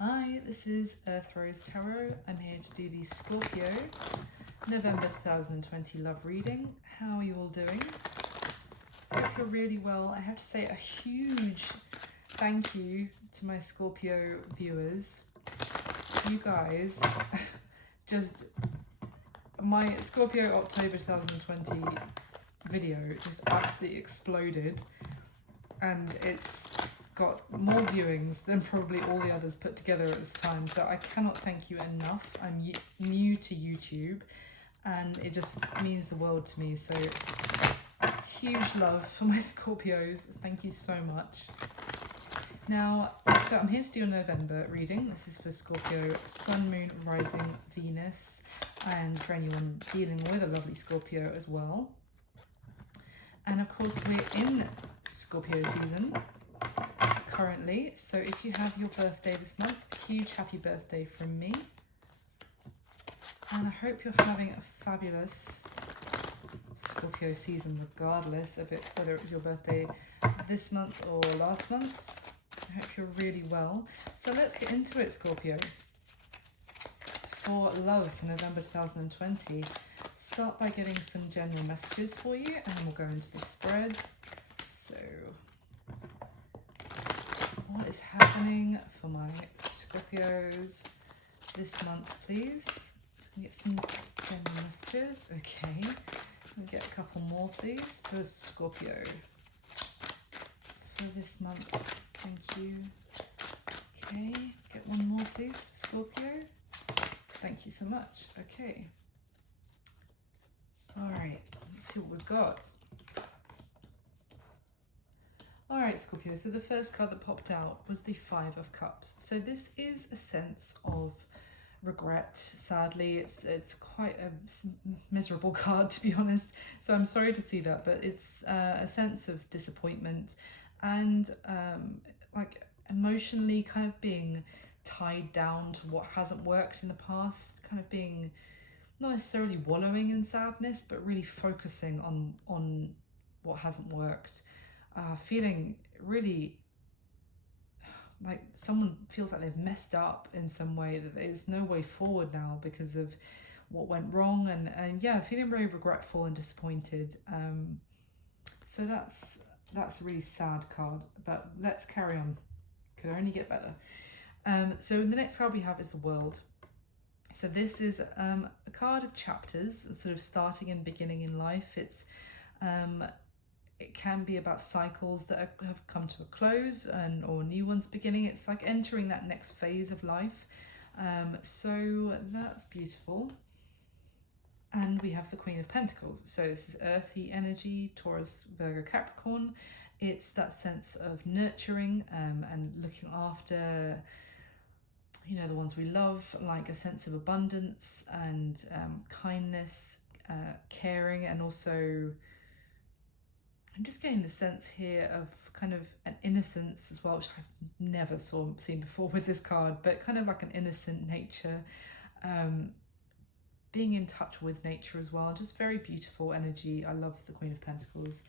Hi, this is Earth Rose Tarot. I'm here to do the Scorpio November 2020 love reading. How are you all doing? I hope you're really well. I have to say a huge thank you to my Scorpio viewers. You guys, just my Scorpio October 2020 video just absolutely exploded, and it's got more viewings than probably all the others put together at this time, so I cannot thank you enough. I'm new to YouTube and it just means the world to me, so huge love for my Scorpios. Thank you so much. Now, so I'm here to do a November reading. This is for Scorpio, Sun, Moon, Rising, Venus, and for anyone dealing with a lovely Scorpio as well. And of course we're in Scorpio season currently, so if you have your birthday this month, a huge happy birthday from me, and I hope you're having a fabulous Scorpio season regardless of it, whether it was your birthday this month or last month. I hope you're really well. So let's get into it, Scorpio. For love for November 2020, start by getting some general messages for you and then we'll go into the spread. So what is happening for my Scorpios this month, please? Can we get some general messages? Okay. Can we get a couple more, please, for Scorpio for this month? Thank you. Okay. Get one more, please, for Scorpio. Thank you so much. Okay. All right. Let's see what we've got. All right, Scorpio, so the first card that popped out was the Five of Cups. So this is a sense of regret, sadly. It's quite a miserable card, to be honest. So I'm sorry to see that, but it's a sense of disappointment and like emotionally kind of being tied down to what hasn't worked in the past, kind of being not necessarily wallowing in sadness, but really focusing on what hasn't worked. Feeling really like someone feels like they've messed up in some way, that there's no way forward now because of what went wrong, and yeah, feeling very regretful and disappointed. So that's a really sad card, but let's carry on. Could only get better. So the next card we have is the World. So this is a card of chapters, sort of starting and beginning in life. It can be about cycles that have come to a close or new ones beginning. It's like entering that next phase of life. So that's beautiful. And we have the Queen of Pentacles. So this is earthy energy, Taurus, Virgo, Capricorn. It's that sense of nurturing and looking after, you know, the ones we love, like a sense of abundance and kindness, caring, and also I'm just getting the sense here of kind of an innocence as well, which I've never seen before with this card, but kind of like an innocent nature, being in touch with nature as well. Just very beautiful energy. I love the Queen of Pentacles.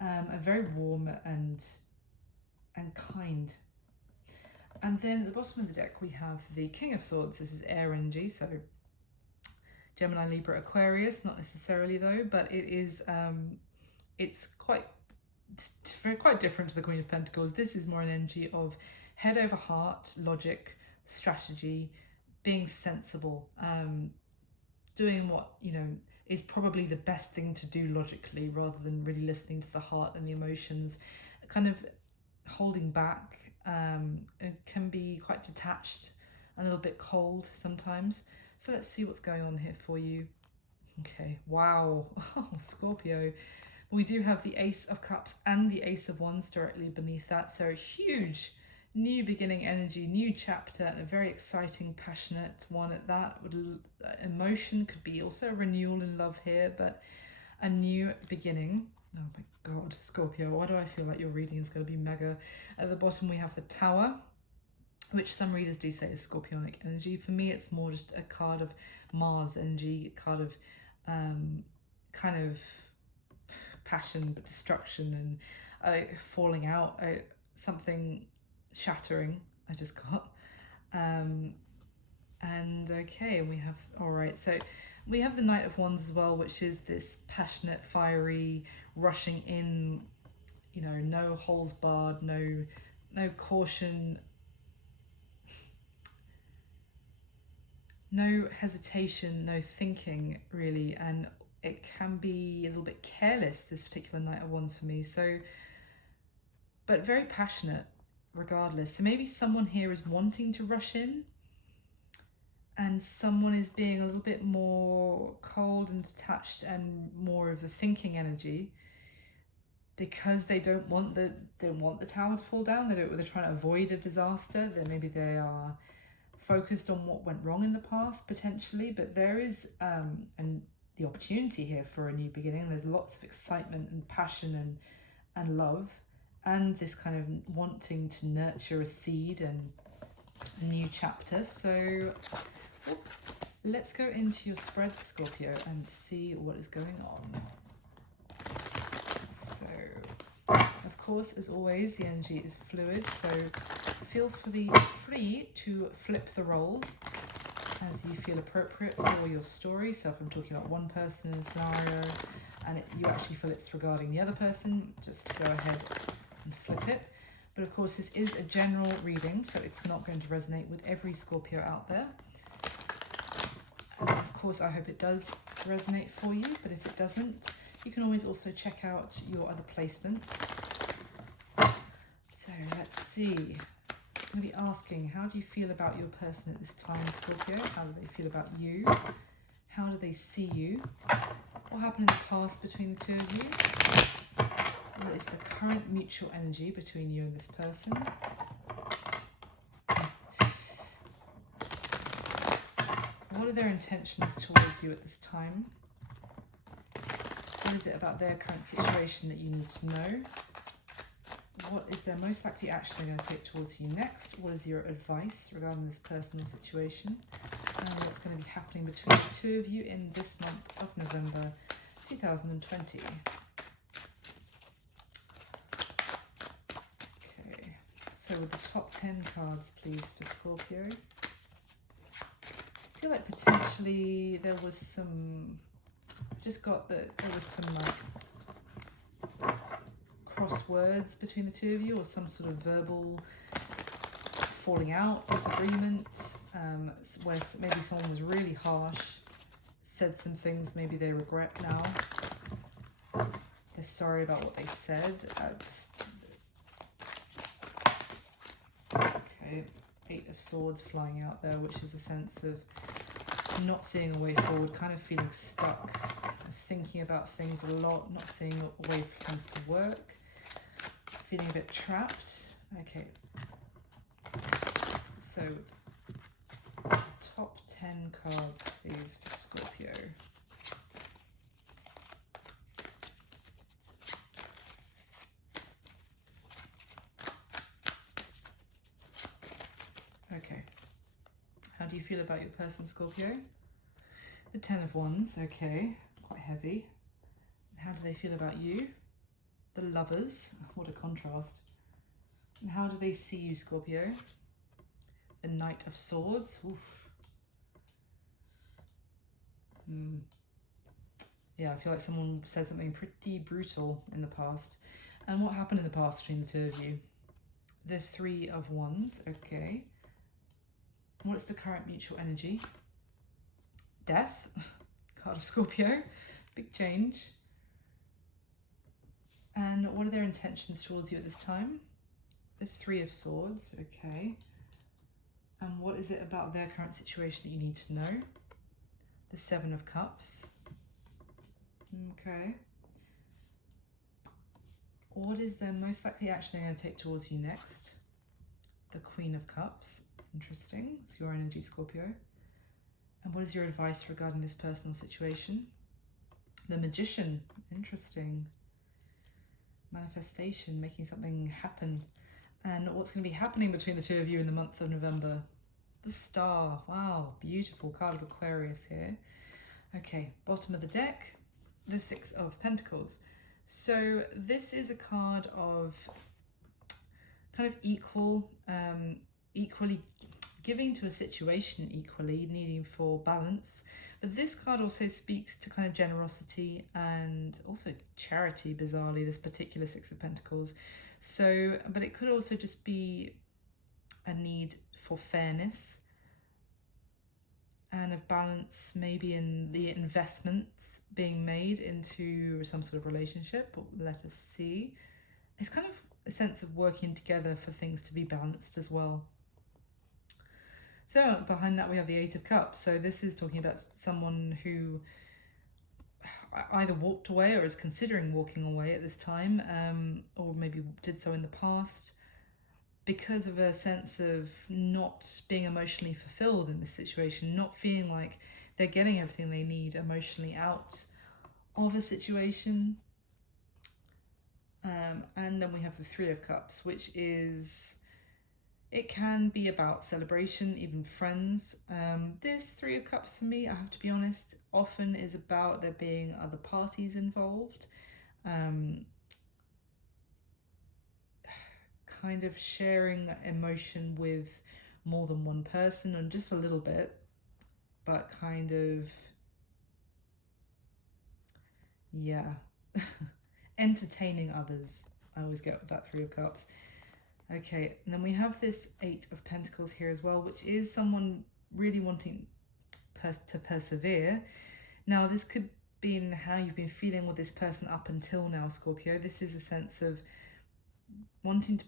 A very warm and kind. And then at the bottom of the deck we have the King of Swords. This is air energy, so Gemini, Libra, Aquarius, not necessarily though, but it is it's quite different to the Queen of Pentacles. This is more an energy of head over heart, logic, strategy, being sensible, doing what, you know, is probably the best thing to do logically rather than really listening to the heart and the emotions, kind of holding back. It can be quite detached, a little bit cold sometimes. So let's see what's going on here for you. Okay, wow. Oh, Scorpio. We do have the Ace of Cups and the Ace of Wands directly beneath that. So a huge new beginning energy, new chapter, and a very exciting, passionate one at that. Emotion could be also a renewal in love here, but a new beginning. Oh my God, Scorpio, why do I feel like your reading is going to be mega? At the bottom we have the Tower, which some readers do say is Scorpionic energy. For me, it's more just a card of Mars energy, a card of kind of passion but destruction and falling out, something shattering I just got. And okay, and we have, all right, so we have the Knight of Wands as well, which is this passionate, fiery, rushing in, you know, no holes barred, no caution, no hesitation, no thinking really, and it can be a little bit careless, this particular Knight of Wands for me. So, but very passionate regardless. So maybe someone here is wanting to rush in, and someone is being a little bit more cold and detached and more of the thinking energy, because they don't want the tower to fall down. They're trying to avoid a disaster. Then maybe they are focused on what went wrong in the past potentially, but there is and the opportunity here for a new beginning. There's lots of excitement and passion and love, and this kind of wanting to nurture a seed and a new chapter. So let's go into your spread, Scorpio, and see what is going on. So, of course, as always, the energy is fluid, so feel free to flip the roles as you feel appropriate for your story. So if I'm talking about one person in a scenario and you actually feel it's regarding the other person, just go ahead and flip it. But of course, this is a general reading, so it's not going to resonate with every Scorpio out there. And of course, I hope it does resonate for you, but if it doesn't, you can always also check out your other placements. So let's see. I'm going to be asking, how do you feel about your person at this time, Scorpio? How do they feel about you? How do they see you? What happened in the past between the two of you? What is the current mutual energy between you and this person? What are their intentions towards you at this time? What is it about their current situation that you need to know? What is their most likely action they're going to take towards you next? What is your advice regarding this personal situation? And what's going to be happening between the two of you in this month of November 2020? Okay, so with the top 10 cards, please, for Scorpio. I feel like potentially there was some, just got that there was some like crosswords between the two of you, or some sort of verbal falling out, disagreement, where maybe someone was really harsh, said some things maybe they regret now. They're sorry about what they said. Okay, 8 of Swords flying out there, which is a sense of not seeing a way forward, kind of feeling stuck, thinking about things a lot, not seeing a way for things to work, feeling a bit trapped. Okay, so top 10 cards, please, for Scorpio. Okay, how do you feel about your person, Scorpio? The 10 of Wands, okay, quite heavy. And how do they feel about you? The Lovers, what a contrast. And how do they see you, Scorpio? The Knight of Swords, oof. Yeah, I feel like someone said something pretty brutal in the past. And what happened in the past between the two of you? The 3 of Wands, okay. What's the current mutual energy? Death, card of Scorpio, big change. And what are their intentions towards you at this time? The 3 of Swords, okay. And what is it about their current situation that you need to know? The 7 of Cups, okay. What is their most likely action they're going to take towards you next? The Queen of Cups, interesting. It's your energy, Scorpio. And what is your advice regarding this personal situation? The Magician, interesting. Manifestation, making something happen. And what's going to be happening between the two of you in the month of November? The Star, wow, beautiful card of Aquarius here. Okay, bottom of the deck, the 6 of Pentacles. So this is a card of kind of equally giving to a situation equally, needing for balance. But this card also speaks to kind of generosity and also charity, bizarrely, this particular Six of Pentacles. So, but it could also just be a need for fairness and of balance, maybe in the investments being made into some sort of relationship. Let us see. It's kind of a sense of working together for things to be balanced as well. So behind that we have the Eight of Cups. So this is talking about someone who either walked away or is considering walking away at this time, or maybe did so in the past, because of a sense of not being emotionally fulfilled in this situation, not feeling like they're getting everything they need emotionally out of a situation. And then we have the Three of Cups, which is, it can be about celebration, even friends. This Three of Cups for me, I have to be honest, often is about there being other parties involved. Kind of sharing that emotion with more than one person, and just a little bit, but kind of, yeah, entertaining others. I always get that Three of Cups. Okay, and then we have this Eight of Pentacles here as well, which is someone really wanting to persevere. Now, this could be in how you've been feeling with this person up until now, Scorpio. This is a sense of wanting to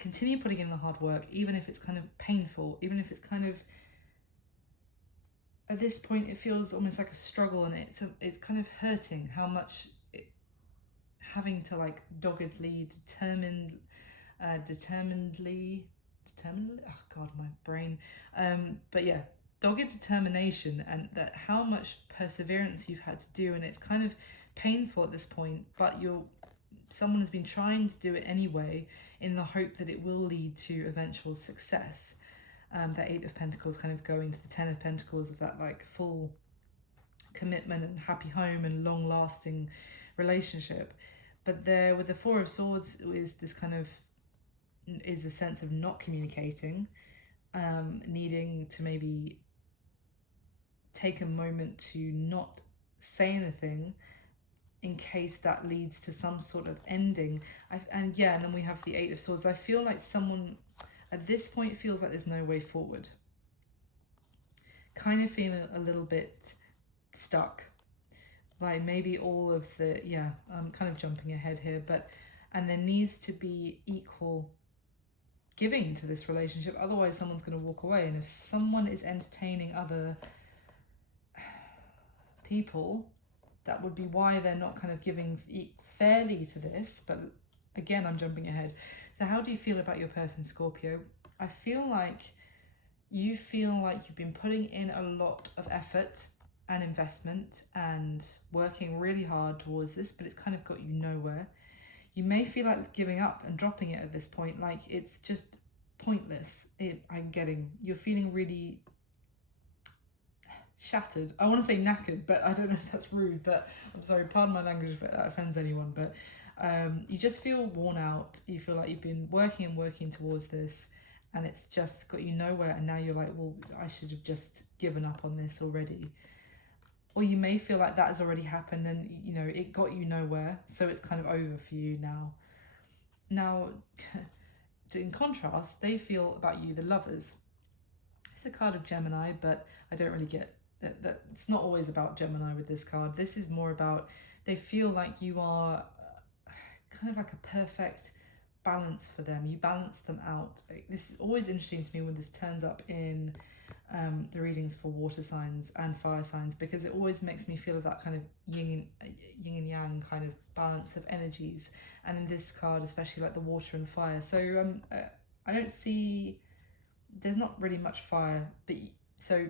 continue putting in the hard work, even if it's kind of painful, even if it's kind of, at this point, it feels almost like a struggle, and it's kind of hurting how much having to like doggedly, determinedly, oh god, my brain, but yeah, dogged determination, and that how much perseverance you've had to do, and it's kind of painful at this point, but someone has been trying to do it anyway in the hope that it will lead to eventual success. That Eight of Pentacles kind of going to the Ten of Pentacles, of that like full commitment and happy home and long-lasting relationship. But there with the Four of Swords is this kind of, is a sense of not communicating, needing to maybe take a moment to not say anything in case that leads to some sort of ending. And then we have the Eight of Swords. I feel like someone at this point feels like there's no way forward. Kind of feeling a little bit stuck. Like maybe all of the, I'm kind of jumping ahead here, and there needs to be equal giving to this relationship. Otherwise someone's going to walk away. And if someone is entertaining other people, that would be why they're not kind of giving fairly to this. But again, I'm jumping ahead. So how do you feel about your person, Scorpio? I feel like you feel like you've been putting in a lot of effort and investment and working really hard towards this, but it's kind of got you nowhere. You may feel like giving up and dropping it at this point, like it's just pointless. You're feeling really shattered. I want to say knackered, but I don't know if that's rude, but I'm sorry, pardon my language if that offends anyone, but you just feel worn out. You feel like you've been working towards this, and it's just got you nowhere, and now you're like, well, I should have just given up on this already. Or you may feel like that has already happened, and you know it got you nowhere, so it's kind of over for you now. Now, in contrast, they feel about you, the Lovers. It's a card of Gemini, but I don't really get that it's not always about Gemini with this card. This is more about, they feel like you are kind of like a perfect balance for them. You balance them out. This is always interesting to me when this turns up in the readings for water signs and fire signs, because it always makes me feel of that kind of yin and yang kind of balance of energies, and in this card especially like the water and fire. So I don't see, there's not really much fire, but so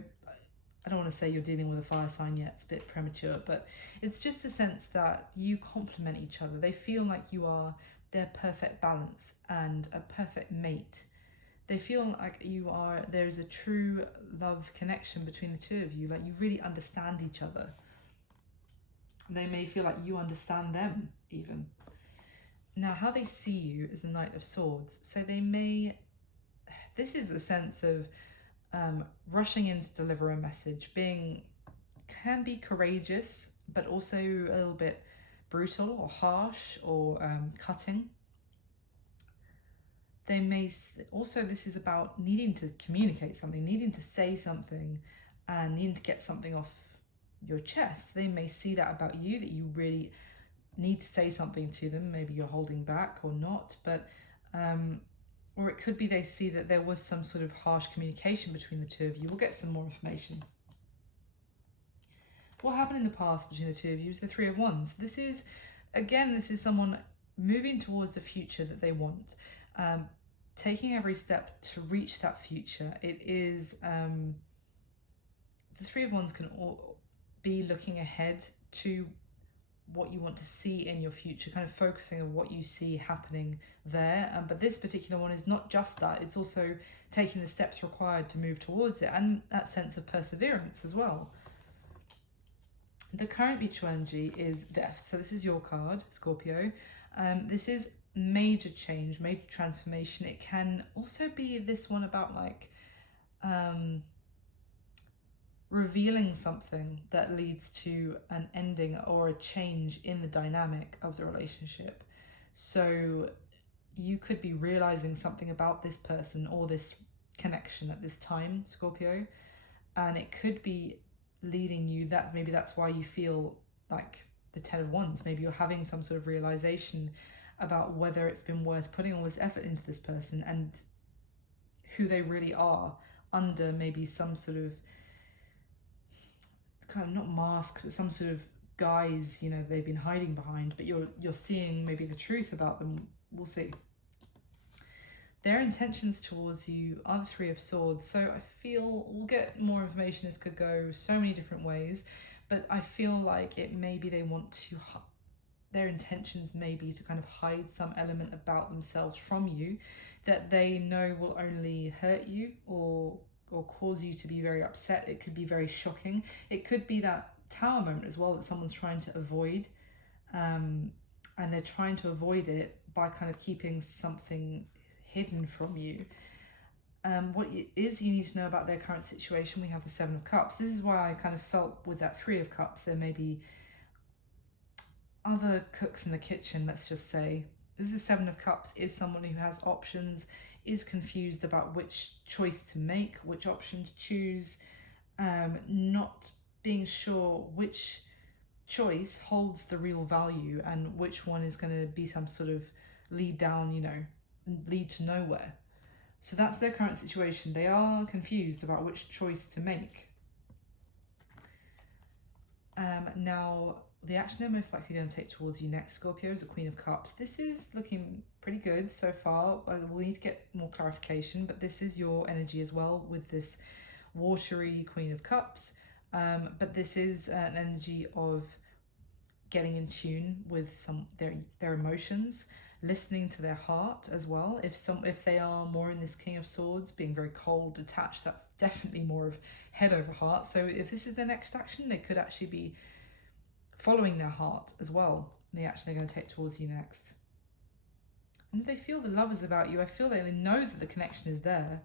I don't want to say you're dealing with a fire sign yet, it's a bit premature, but it's just a sense that you complement each other. They feel like you are their perfect balance and a perfect mate. They feel like there is a true love connection between the two of you, like you really understand each other. They may feel like you understand them even. Now, how they see you is the Knight of Swords. So this is a sense of rushing in to deliver a message, can be courageous, but also a little bit brutal or harsh or cutting. They may also, this is about needing to communicate something, needing to say something, and needing to get something off your chest. They may see that about you, that you really need to say something to them. Maybe you're holding back or not, but or it could be they see that there was some sort of harsh communication between the two of you. We'll get some more information. What happened in the past between the two of you is the Three of Wands. This is someone moving towards the future that they want, taking every step to reach that future. It is the Three of Wands can all be looking ahead to what you want to see in your future, kind of focusing on what you see happening there. But this particular one is not just that, it's also taking the steps required to move towards it, and that sense of perseverance as well. The current mutual energy is Death. So this is your card, Scorpio. This is major change, major transformation. It can also be this one about like revealing something that leads to an ending or a change in the dynamic of the relationship. So you could be realizing something about this person or this connection at this time, Scorpio, and it could be leading you, maybe that's why you feel like the Ten of Wands. Maybe you're having some sort of realization about whether it's been worth putting all this effort into this person and who they really are under maybe some sort of kind of not mask, but some sort of guise, you know, they've been hiding behind, but you're seeing maybe the truth about them. We'll see. Their intentions towards you are the Three of Swords. So I feel we'll get more information. This could go so many different ways, but I feel like it maybe they want to, their intentions may be to kind of hide some element about themselves from you that they know will only hurt you or cause you to be very upset. It could be very shocking. It could be that Tower moment as well that someone's trying to avoid, and they're trying to avoid it by kind of keeping something hidden from you. What it is you need to know about their current situation, we have the Seven of Cups. This is why I kind of felt with that Three of Cups there may be other cooks in the kitchen, let's just say. This is the Seven of Cups, is someone who has options, is confused about which choice to make, which option to choose, not being sure which choice holds the real value and which one is going to be some sort of lead down, you know, lead to nowhere. So that's their current situation. They are confused about which choice to make. Now, the action they're most likely going to take towards you next, Scorpio, is the Queen of Cups. This is looking pretty good so far. We'll need to get more clarification, but this is your energy as well with this watery Queen of Cups. But this is an energy of getting in tune with their emotions, listening to their heart as well. If they are more in this King of Swords, being very cold, detached, that's definitely more of head over heart. So if this is their next action, they could actually be following their heart as well, the action they're going to take towards you next. And they feel the love is about you. I feel they know that the connection is there.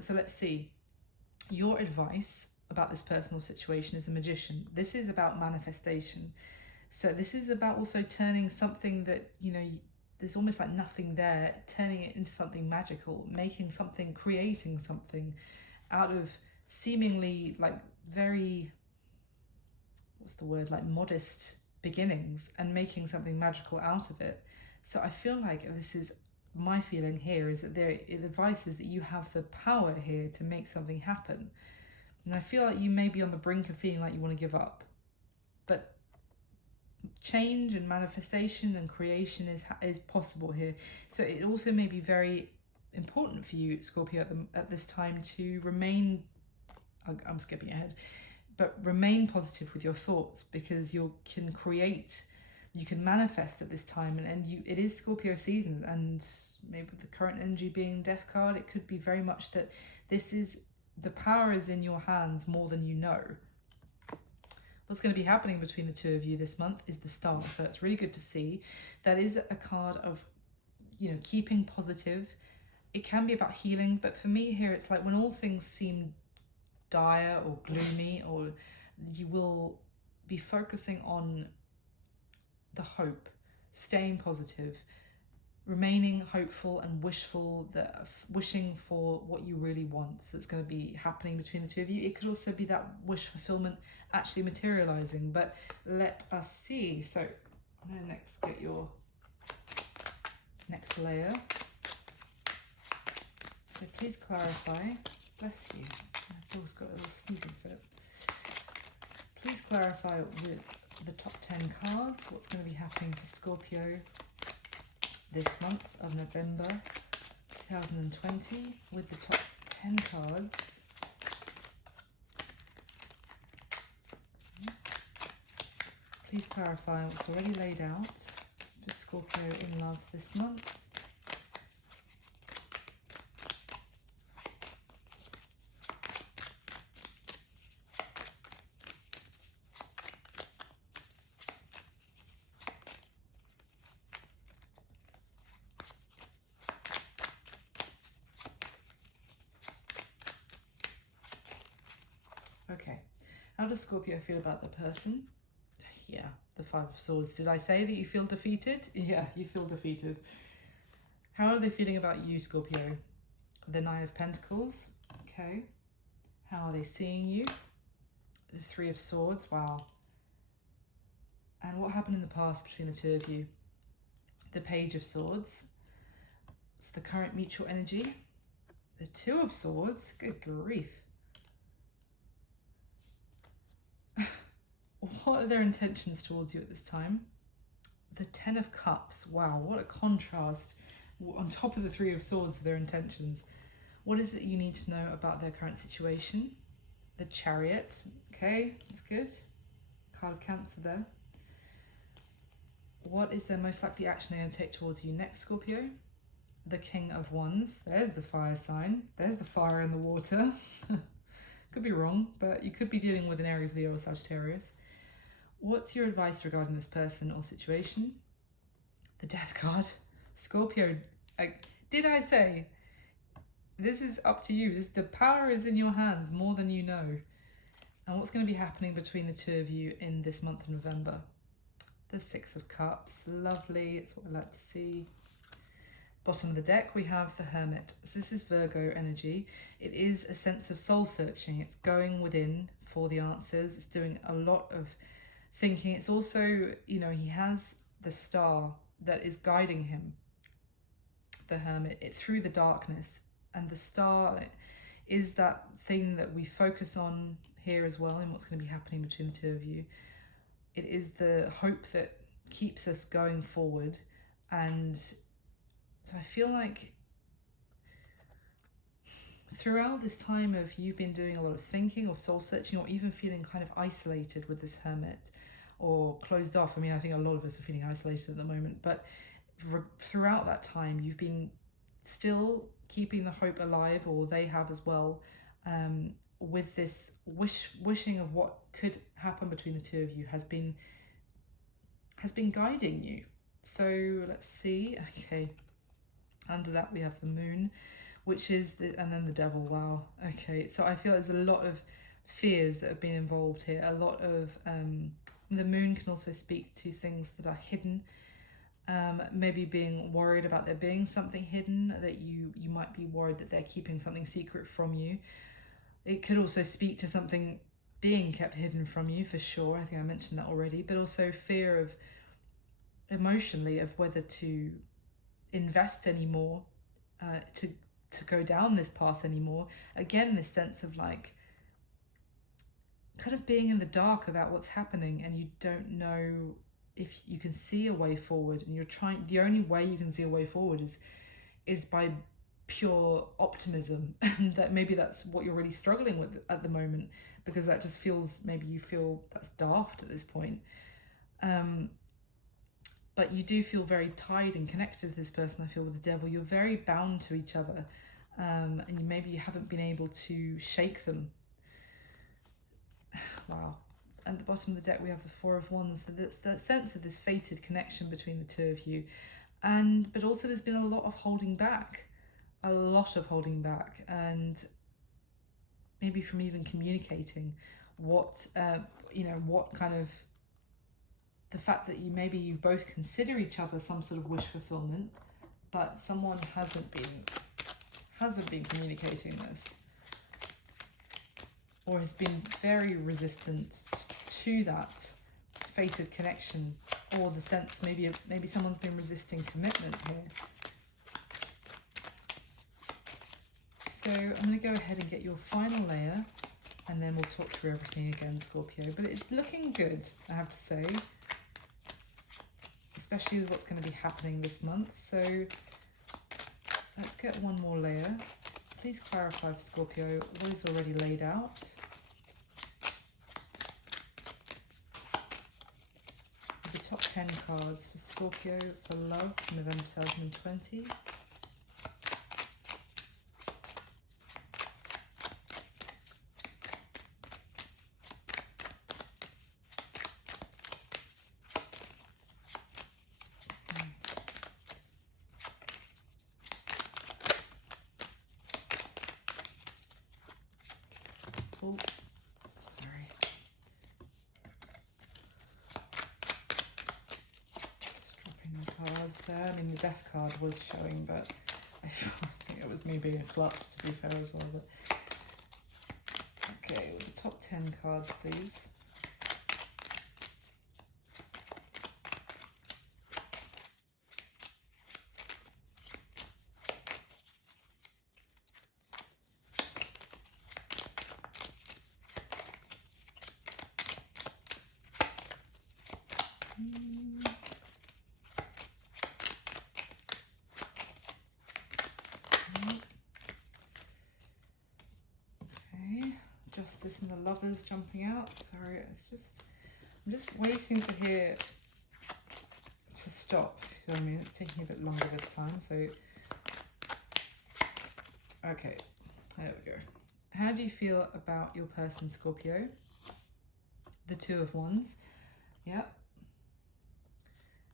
So let's see. Your advice about this personal situation is a Magician. This is about manifestation. So this is about also turning something that, you know, there's almost like nothing there, turning it into something magical, creating something out of seemingly like very, like modest beginnings, and making something magical out of it. So I feel like this is my feeling here, is that the advice is that you have the power here to make something happen. And I feel like you may be on the brink of feeling like you want to give up, but change and manifestation and creation is possible here. So it also may be very important for you, Scorpio, at this time to remain, I'm skipping ahead, but remain positive with your thoughts, because you can manifest at this time, and it is Scorpio season, and maybe with the current energy being Death card, it could be very much that the power is in your hands more than you know. What's going to be happening between the two of you this month is the Star, so it's really good to see. That is a card of, you know, keeping positive, it can be about healing, but for me here, it's like when all things seem dire or gloomy, or you will be focusing on the hope, staying positive, remaining hopeful and wishful, that wishing for what you really want, so it's going to be happening between the two of you. It could also be that wish fulfillment actually materializing, but let us see. So I'm going to next get your next layer. So please clarify. Bless you. I've always got a little sneezing fit. Please clarify with the top 10 cards what's going to be happening for Scorpio this month of November 2020 with the top 10 cards. Please clarify what's already laid out for Scorpio in love this month. Okay, how does Scorpio feel about the person? Yeah, the Five of Swords. Did I say that you feel defeated? Yeah, you feel defeated. How are they feeling about you, Scorpio? The Nine of Pentacles. Okay. How are they seeing you? The Three of Swords. Wow. And what happened in the past between the two of you? The Page of Swords. It's the current mutual energy. The Two of Swords. Good grief. What are their intentions towards you at this time? The Ten of Cups. Wow, what a contrast. On top of the Three of Swords, their intentions. What is it you need to know about their current situation? The Chariot. Okay, that's good. Card of Cancer there. What is their most likely action they're going to take towards you next, Scorpio? The King of Wands. There's the fire sign. There's the fire in the water. Could be wrong, but you could be dealing with an Aries, Leo, or Sagittarius. What's your advice regarding this person or situation? The Death card. Scorpio, did I say? This is up to you. The power is in your hands more than you know. And what's going to be happening between the two of you in this month of November? The Six of Cups. Lovely. It's what I like to see. Bottom of the deck, we have the Hermit. So this is Virgo energy. It is a sense of soul searching. It's going within for the answers. It's doing a lot of thinking. It's also, you know, he has the star that is guiding him, the Hermit, through the darkness. And the star is that thing that we focus on here as well in what's going to be happening between the two of you. It is the hope that keeps us going forward. And so I feel like throughout this time of you've been doing a lot of thinking or soul searching, or even feeling kind of isolated with this Hermit or closed off. I mean, I think a lot of us are feeling isolated at the moment, but throughout that time you've been still keeping the hope alive, or they have as well, with this wishing of what could happen between the two of you has been guiding you. So let's see. Okay, under that we have the Moon, which is and then the Devil. Wow. Okay, so I feel there's a lot of fears that have been involved here. A lot of the Moon can also speak to things that are hidden. Maybe being worried about there being something hidden, that you might be worried that they're keeping something secret from you. It could also speak to something being kept hidden from you, for sure. I think I mentioned that already. But also fear of, emotionally, of whether to invest anymore, to go down this path anymore. Again, this sense of like kind of being in the dark about what's happening, and you don't know if you can see a way forward, and you're trying. The only way you can see a way forward is by pure optimism, and that maybe that's what you're really struggling with at the moment, because that just feels, maybe you feel that's daft at this point. But you do feel very tied and connected to this person. I feel with the Devil, you're very bound to each other, and maybe you haven't been able to shake them. Wow. At the bottom of the deck we have the Four of Wands. So that's that sense of this fated connection between the two of you, but also there's been a lot of holding back, a lot of holding back, and maybe from even communicating what, what kind of, the fact that you both consider each other some sort of wish fulfillment, but someone hasn't been communicating this, or has been very resistant to that fated connection, or the sense maybe someone's been resisting commitment here. So I'm going to go ahead and get your final layer, and then we'll talk through everything again, Scorpio. But it's looking good, I have to say, especially with what's going to be happening this month. So let's get one more layer. Please clarify for Scorpio what is already laid out. The top 10 cards for Scorpio for love for November 2020. Oh, sorry. Just dropping the cards there. I mean, the death card was showing, but I think it was me being a klutz, to be fair, as well. But okay, well, the top 10 cards, please. Justice and the Lovers jumping out. Sorry, I'm just waiting to hear to stop. So I mean, it's taking a bit longer this time. So okay, there we go. How do you feel about your person, Scorpio? The Two of Wands. Yep.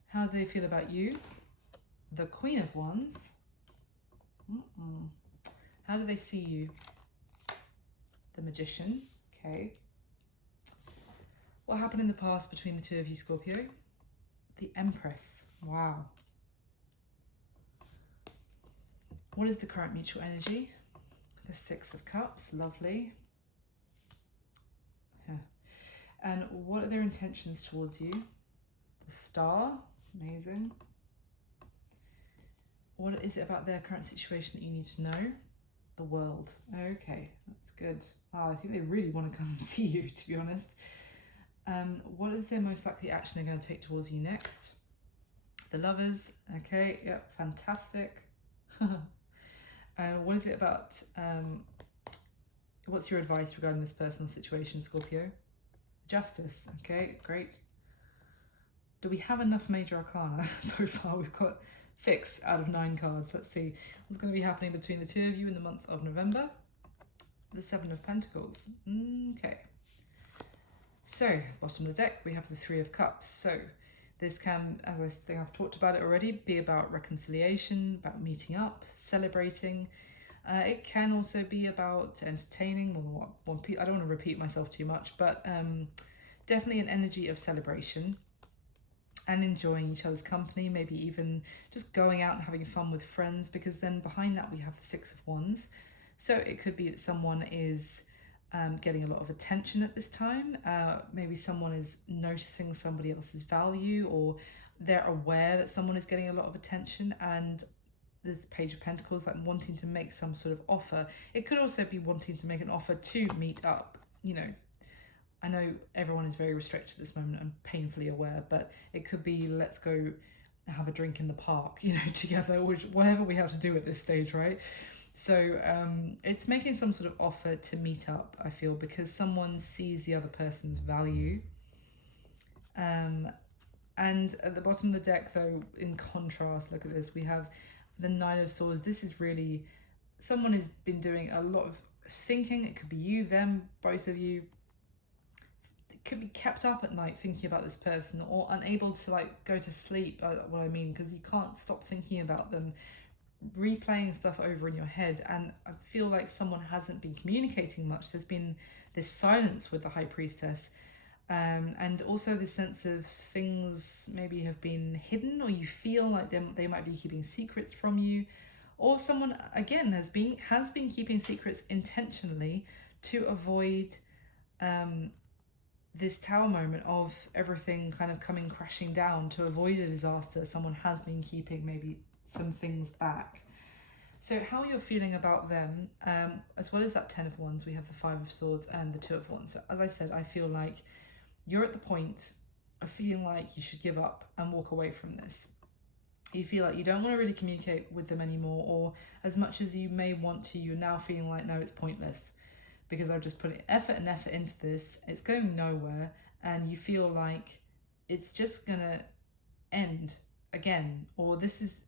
How do they feel about you? The Queen of Wands. How do they see you? The Magician. Okay. What happened in the past between the two of you, Scorpio? The Empress. Wow. What is the current mutual energy? The Six of Cups. Lovely. Yeah. And what are their intentions towards you? The Star. Amazing. What is it about their current situation that you need to know? The World. Okay, that's good. Wow, I think they really want to come and see you, to be honest. What is their most likely action they're going to take towards you next? The Lovers. Okay, yep, fantastic. What is it about, what's your advice regarding this personal situation, Scorpio? Justice. Okay, great. Do we have enough major arcana so far? We've got 6 out of 9 cards. Let's see what's going to be happening between the two of you in the month of November. The Seven of Pentacles. Okay. So, bottom of the deck, we have the Three of Cups. So, this can, as I think I've talked about it already, be about reconciliation, about meeting up, celebrating. It can also be about entertaining. I don't want to repeat myself too much, but definitely an energy of celebration and enjoying each other's company, maybe even just going out and having fun with friends, because then behind that we have the Six of Wands. So it could be that someone is getting a lot of attention at this time. Maybe someone is noticing somebody else's value, or they're aware that someone is getting a lot of attention, and there's the Page of Pentacles, like wanting to make some sort of offer. It could also be wanting to make an offer to meet up. You know, I know everyone is very restricted at this moment, I'm painfully aware, but it could be, let's go have a drink in the park, you know, together, which whatever we have to do at this stage, right? So it's making some sort of offer to meet up, I feel, because someone sees the other person's value. And at the bottom of the deck, though, in contrast, look at this, we have the Nine of Swords. This is really, someone has been doing a lot of thinking. It could be you, them, both of you. It could be kept up at night thinking about this person, or unable to like go to sleep, what I mean, because you can't stop thinking about them replaying stuff over in your head, and I feel like someone hasn't been communicating much. There's been this silence with the High Priestess, and also this sense of things maybe have been hidden, or you feel like they might be keeping secrets from you, or someone again has been keeping secrets intentionally to avoid this tower moment of everything kind of coming crashing down. To avoid a disaster, someone has been keeping maybe some things back. So how you're feeling about them, as well as that 10 of Wands, we have the 5 of Swords and the 2 of Wands. So as I said, I feel like you're at the point of feeling like you should give up and walk away from this. You feel like you don't want to really communicate with them anymore, or as much as you may want to, you're now feeling like, no, it's pointless, because I've just put effort into this, it's going nowhere, and you feel like it's just gonna end again, or it's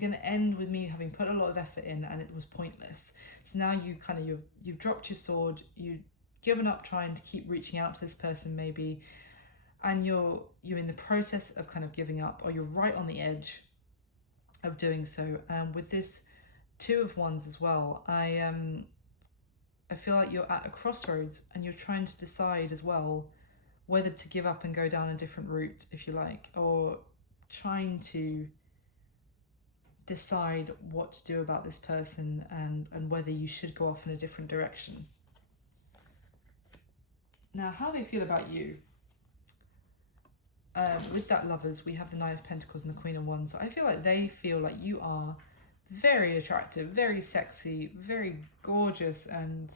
gonna end with me having put a lot of effort in and it was pointless. So now you've dropped your sword, you've given up trying to keep reaching out to this person maybe, and you're in the process of kind of giving up, or you're right on the edge of doing so. With this 2 of Wands as well, I feel like you're at a crossroads and you're trying to decide as well whether to give up and go down a different route, if you like, or trying to decide what to do about this person, and whether you should go off in a different direction. Now, how they feel about you. With that Lovers, we have the 9 of Pentacles and the Queen of Wands. So I feel like they feel like you are very attractive, very sexy, very gorgeous, and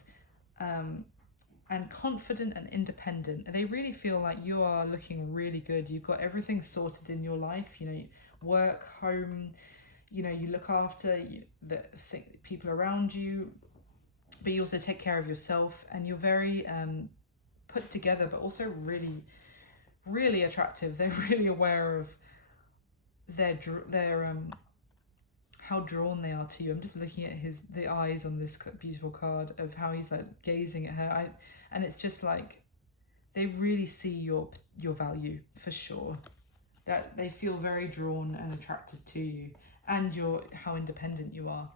confident and independent. And they really feel like you are looking really good. You've got everything sorted in your life, you know, work, home, you know, you look after the people around you, but you also take care of yourself, and you're very put together, but also really, really attractive. They're really aware of their how drawn they are to you. I'm just looking at the eyes on this beautiful card of how he's like gazing at her. And it's just like they really see your value for sure. That they feel very drawn and attracted to you, and how independent you are.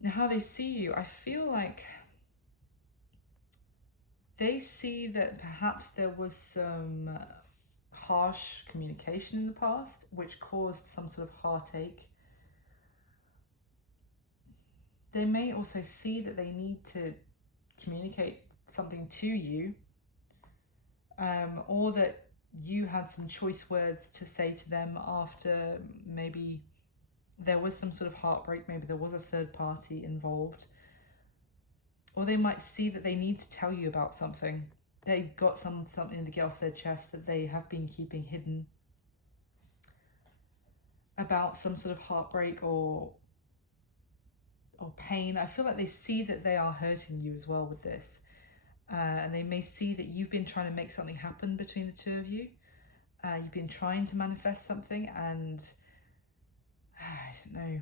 Now, how they see you, I feel like they see that perhaps there was some harsh communication in the past, which caused some sort of heartache. They may also see that they need to communicate something to you, or that you had some choice words to say to them after maybe there was some sort of heartbreak, maybe there was a third party involved. Or they might see that they need to tell you about something. They've got something to get off their chest that they have been keeping hidden, about some sort of heartbreak or pain. I feel like they see that they are hurting you as well with this. And they may see that you've been trying to make something happen between the two of you. You've been trying to manifest something, and I don't know.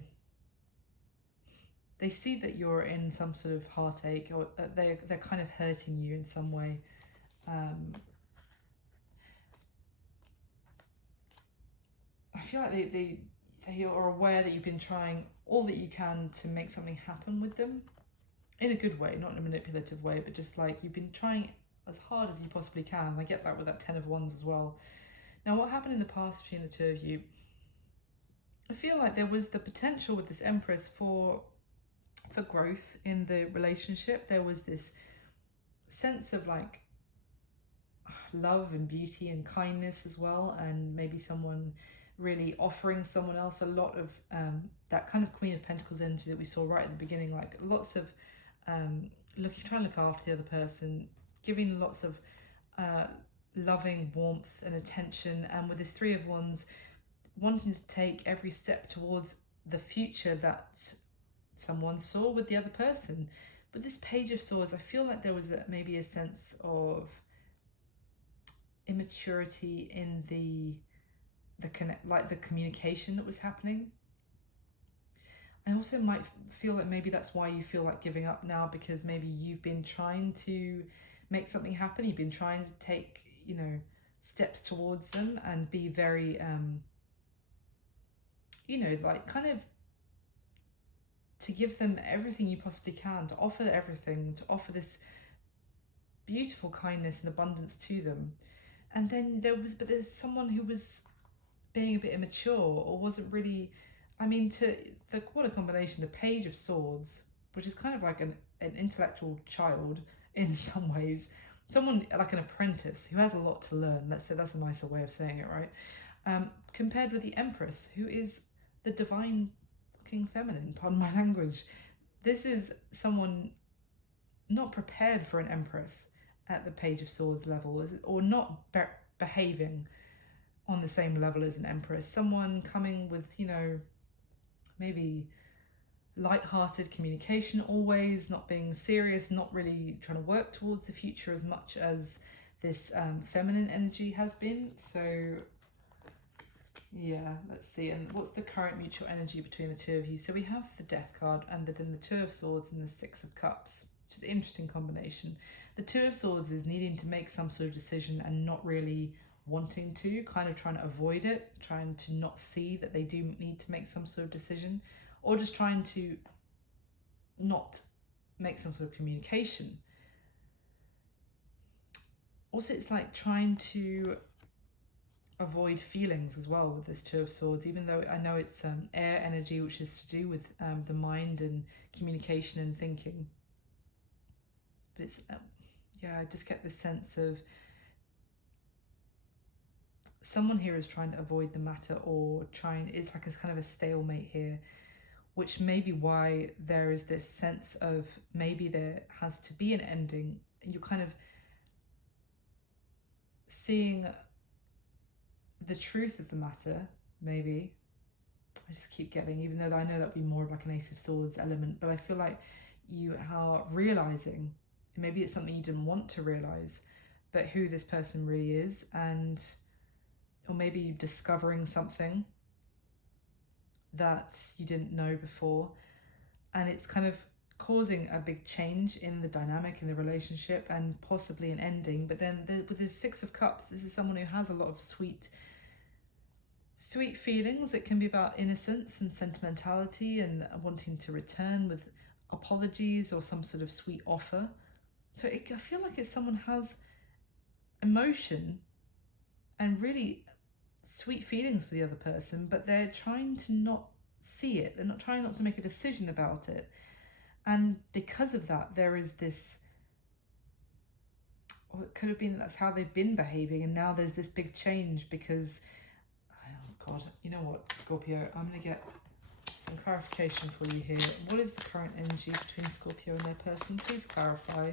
They see that you're in some sort of heartache, or they're kind of hurting you in some way. I feel like they are aware that you've been trying all that you can to make something happen with them, in a good way, not in a manipulative way, but just like you've been trying as hard as you possibly can. I get that with that 10 of Wands as well. Now, what happened in the past between the two of you, I feel like there was the potential with this Empress for growth in the relationship. There was this sense of like love and beauty and kindness as well, and maybe someone really offering someone else a lot of that kind of Queen of Pentacles energy that we saw right at the beginning, like lots of trying to look after the other person, giving lots of loving warmth and attention. And with this 3 of Wands, wanting to take every step towards the future that someone saw with the other person. But this Page of Swords, I feel like there was maybe a sense of immaturity in the communication that was happening. I also might feel that maybe that's why you feel like giving up now, because maybe you've been trying to make something happen. You've been trying to take, steps towards them and be very, you know, like kind of to give them everything you possibly can, to offer everything, to offer this beautiful kindness and abundance to them. And then there's someone who was being a bit immature or wasn't really, I mean, what a combination, the Page of Swords, which is kind of like an intellectual child in some ways, someone like an apprentice who has a lot to learn. Let's say that's a nicer way of saying it, right? Compared with the Empress, who is the divine fucking feminine, pardon my language. This is someone not prepared for an Empress at the Page of Swords level, or not behaving on the same level as an Empress. Someone coming with, you know, maybe light-hearted communication always, not being serious, not really trying to work towards the future as much as this feminine energy has been. So yeah, let's see. And what's the current mutual energy between the two of you? So we have the Death card and then the Two of Swords and the Six of Cups, which is an interesting combination. The Two of Swords is needing to make some sort of decision and not really wanting to, kind of trying to avoid it, trying to not see that they do need to make some sort of decision, or just trying to not make some sort of communication. Also, it's like trying to avoid feelings as well with this Two of Swords, even though I know it's air energy, which is to do with the mind and communication and thinking. But it's, yeah, I just get this sense of someone here is trying to avoid the matter, or it's like a kind of a stalemate here, which may be why there is this sense of maybe there has to be an ending, and you're kind of seeing the truth of the matter, maybe. I just keep getting, even though I know that would be more of like an Ace of Swords element, but I feel like you are realizing, maybe it's something you didn't want to realize, but who this person really is, and or maybe discovering something that you didn't know before, and it's kind of causing a big change in the dynamic in the relationship and possibly an ending. But then with the Six of Cups, this is someone who has a lot of sweet feelings. It can be about innocence and sentimentality and wanting to return with apologies or some sort of sweet offer. So I feel like if someone has emotion and really sweet feelings for the other person, but they're trying to not see it, they're not trying not to make a decision about it, and because of that there is this, or it could have been that's how they've been behaving, and now there's this big change because, oh god, you know what, Scorpio, I'm gonna get some clarification for you here. What is the current energy between Scorpio and their person? Please clarify.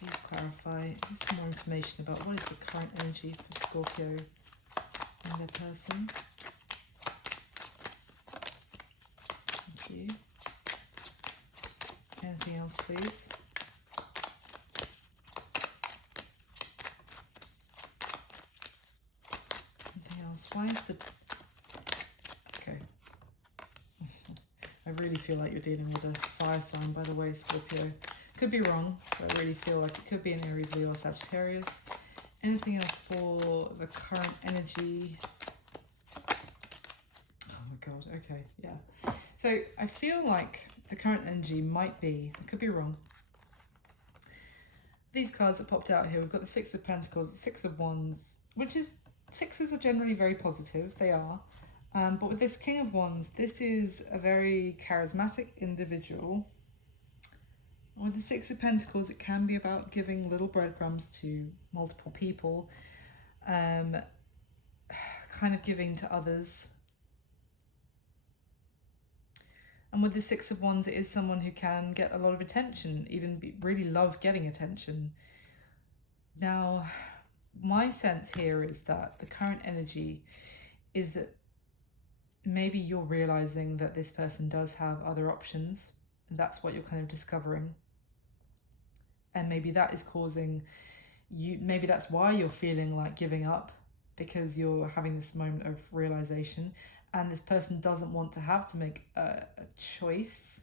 Please clarify. Some more information about what is the current energy for Scorpio and their person. Thank you. Anything else, please? Anything else? Why is the... Okay. I really feel like you're dealing with a fire sign, by the way, Scorpio. Could be wrong, but I really feel like it could be an Aries, Leo, or Sagittarius. Anything else for the current energy? Oh my god, okay, yeah. So I feel like the current energy might be, I could be wrong. These cards that popped out here, we've got the Six of Pentacles, the Six of Wands, which is, sixes are generally very positive, they are. But with this King of Wands, this is a very charismatic individual. With the Six of Pentacles, it can be about giving little breadcrumbs to multiple people, kind of giving to others. And with the Six of Wands, it is someone who can get a lot of attention, even really love getting attention. Now, my sense here is that the current energy is that maybe you're realizing that this person does have other options, and that's what you're kind of discovering. And maybe that is causing you, maybe that's why you're feeling like giving up, because you're having this moment of realization, and this person doesn't want to have to make a choice,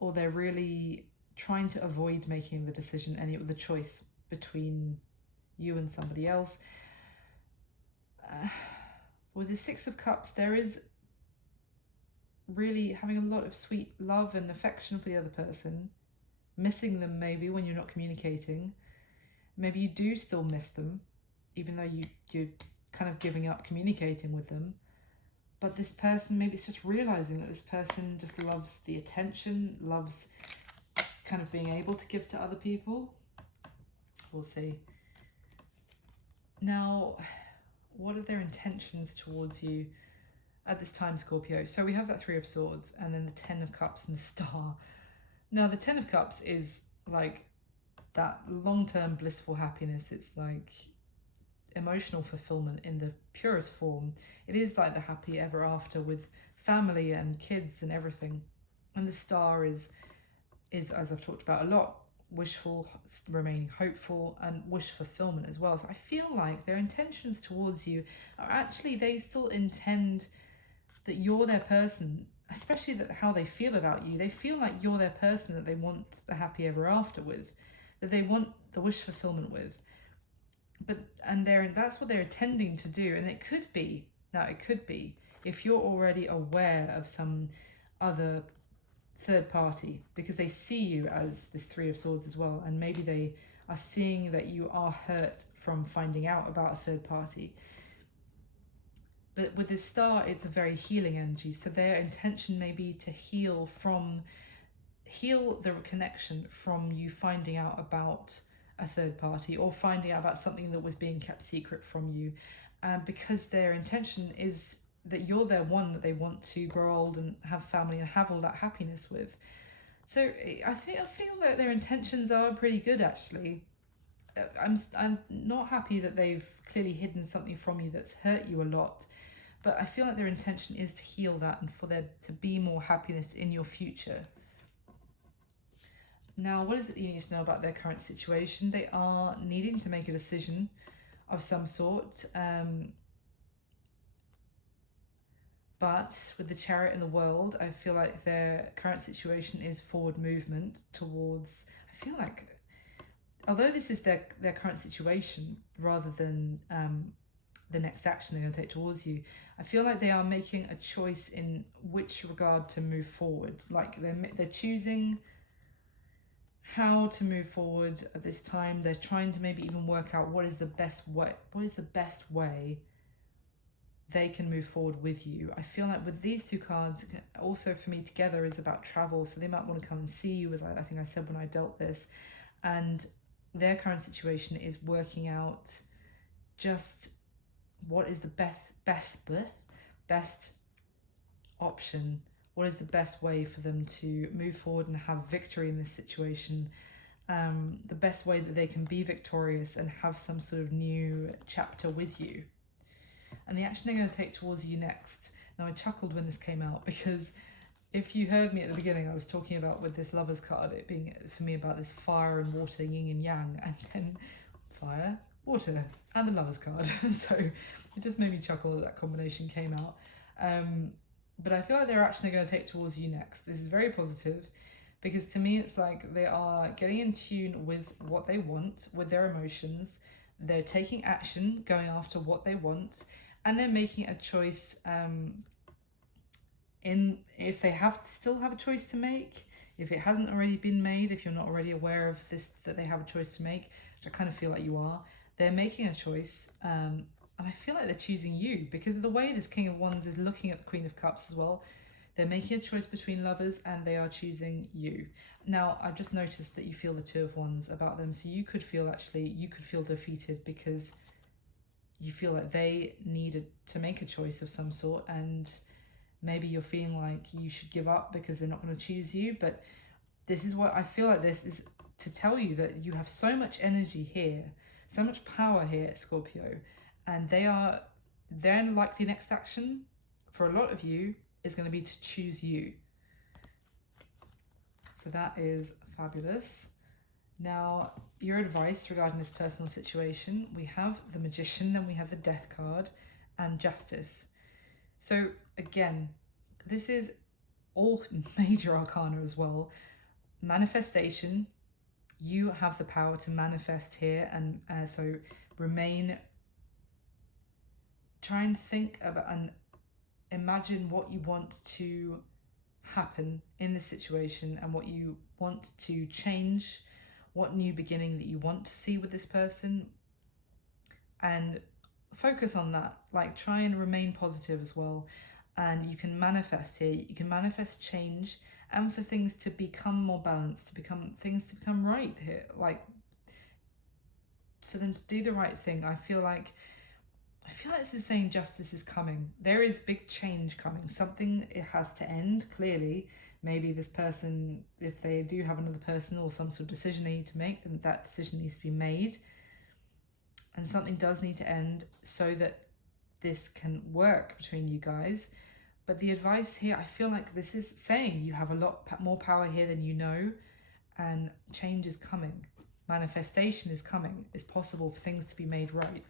or they're really trying to avoid making the decision, the choice between you and somebody else. With the Six of Cups, there is really having a lot of sweet love and affection for the other person, missing them maybe when you're not communicating. Maybe you do still miss them, even though you're kind of giving up communicating with them. But this person, maybe it's just realizing that this person just loves the attention, loves kind of being able to give to other people. We'll see. Now, what are their intentions towards you at this time, Scorpio? So we have that Three of Swords and then the Ten of Cups and the Star. Now, the Ten of Cups is like that long-term blissful happiness. It's like emotional fulfillment in the purest form. It is like the happy ever after with family and kids and everything. And the Star is as I've talked about a lot, wishful, remaining hopeful, and wish fulfillment as well. So I feel like their intentions towards you are actually, they still intend that you're their person, especially that how they feel about you. They feel like you're their person that they want the happy ever after with, that they want the wish fulfillment with. That's what they're intending to do. And it could be if you're already aware of some other third party, because they see you as this Three of Swords as well, and maybe they are seeing that you are hurt from finding out about a third party. But with this Star, it's a very healing energy, so their intention may be to heal the connection from you finding out about a third party or finding out about something that was being kept secret from you, because their intention is that you're their one that they want to grow old and have family and have all that happiness with. So I feel that their intentions are pretty good, actually. I'm not happy that they've clearly hidden something from you that's hurt you a lot, but I feel like their intention is to heal that and for there to be more happiness in your future. Now, what is it that you need to know about their current situation? They are needing to make a decision of some sort. But with the Chariot in the World, I feel like their current situation is forward movement towards, I feel like, although this is their current situation rather than the next action they're going to take towards you, I feel like they are making a choice in which regard to move forward. Like they're choosing how to move forward at this time. They're trying to maybe even work out what is the best way they can move forward with you. I feel like with these two cards, also for me together, is about travel. So they might want to come and see you, as I think I said when I dealt this. And their current situation is working out just what is the best option. What is the best way for them to move forward and have victory in this situation? The best way that they can be victorious and have some sort of new chapter with you. And the action they're going to take towards you next. Now, I chuckled when this came out because if you heard me at the beginning, I was talking about with this Lovers card, it being for me about this fire and water, yin and yang, and then fire, water, and the Lovers card. So it just made me chuckle that combination came out. But I feel like their action they're going to take towards you next. This is very positive because to me it's like they are getting in tune with what they want, with their emotions. They're taking action, going after what they want, and they're making a choice if they still have a choice to make, if it hasn't already been made, if you're not already aware of this, that they have a choice to make, which I kind of feel like you are. They're making a choice, and I feel like they're choosing you because of the way this King of Wands is looking at the Queen of Cups as well. They're making a choice between lovers and they are choosing you. Now, I've just noticed that you feel the Two of Wands about them, so you could feel defeated because you feel like they needed to make a choice of some sort, and maybe you're feeling like you should give up because they're not going to choose you. But this is what I feel like this is to tell you, that you have so much energy here, so much power here, Scorpio, and their likely next action for a lot of you is going to be to choose you. So that is fabulous. Now, your advice regarding this personal situation, we have the Magician, then we have the Death card, and Justice. So again, this is all major arcana as well. Manifestation, you have the power to manifest here, and so try and think about and imagine what you want to happen in the situation and what you want to change, what new beginning that you want to see with this person, and focus on that. Like, try and remain positive as well. And you can manifest here, you can manifest change and for things to become more balanced, things to become right here, like for them to do the right thing. I feel like this is saying justice is coming. There is big change coming. Something, it has to end, clearly. Maybe this person, if they do have another person or some sort of decision they need to make, then that decision needs to be made. And something does need to end so that this can work between you guys. But the advice here, I feel like this is saying you have a lot more power here than you know, and change is coming. Manifestation is coming. It's possible for things to be made right.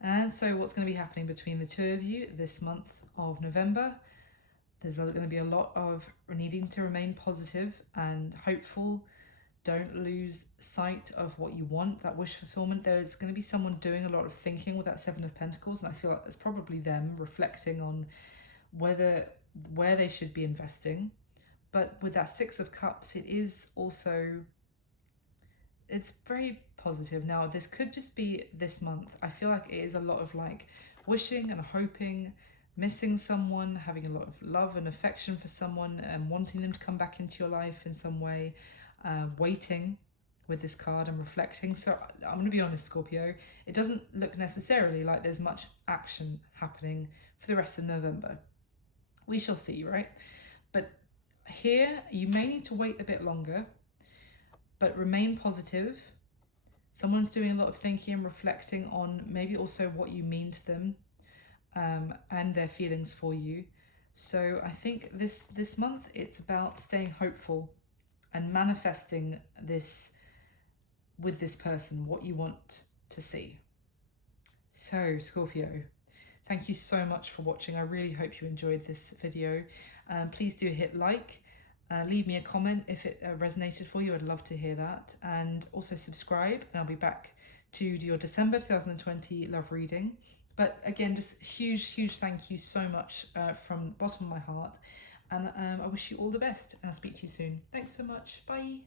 And so what's going to be happening between the two of you this month of November? There's going to be a lot of needing to remain positive and hopeful. Don't lose sight of what you want, that wish fulfillment. There's going to be someone doing a lot of thinking with that Seven of Pentacles, and I feel like it's probably them reflecting on where they should be investing. But with that Six of Cups, it's very positive. Now, this could just be this month. I feel like it is a lot of like wishing and hoping, missing someone, having a lot of love and affection for someone, and wanting them to come back into your life in some way, waiting with this card and reflecting. So I'm going to be honest, Scorpio, it doesn't look necessarily like there's much action happening for the rest of November. We shall see, right? But here, you may need to wait a bit longer, but remain positive. Someone's doing a lot of thinking and reflecting on maybe also what you mean to them, and their feelings for you. So I think this month, it's about staying hopeful and manifesting this with this person, what you want to see. So Scorpio, thank you so much for watching. I really hope you enjoyed this video. Please do hit like. Leave me a comment if it resonated for you. I'd love to hear that. And also subscribe, and I'll be back to do your December 2020 love reading. But again, just huge thank you so much from the bottom of my heart. And I wish you all the best, and I'll speak to you soon. Thanks so much. Bye.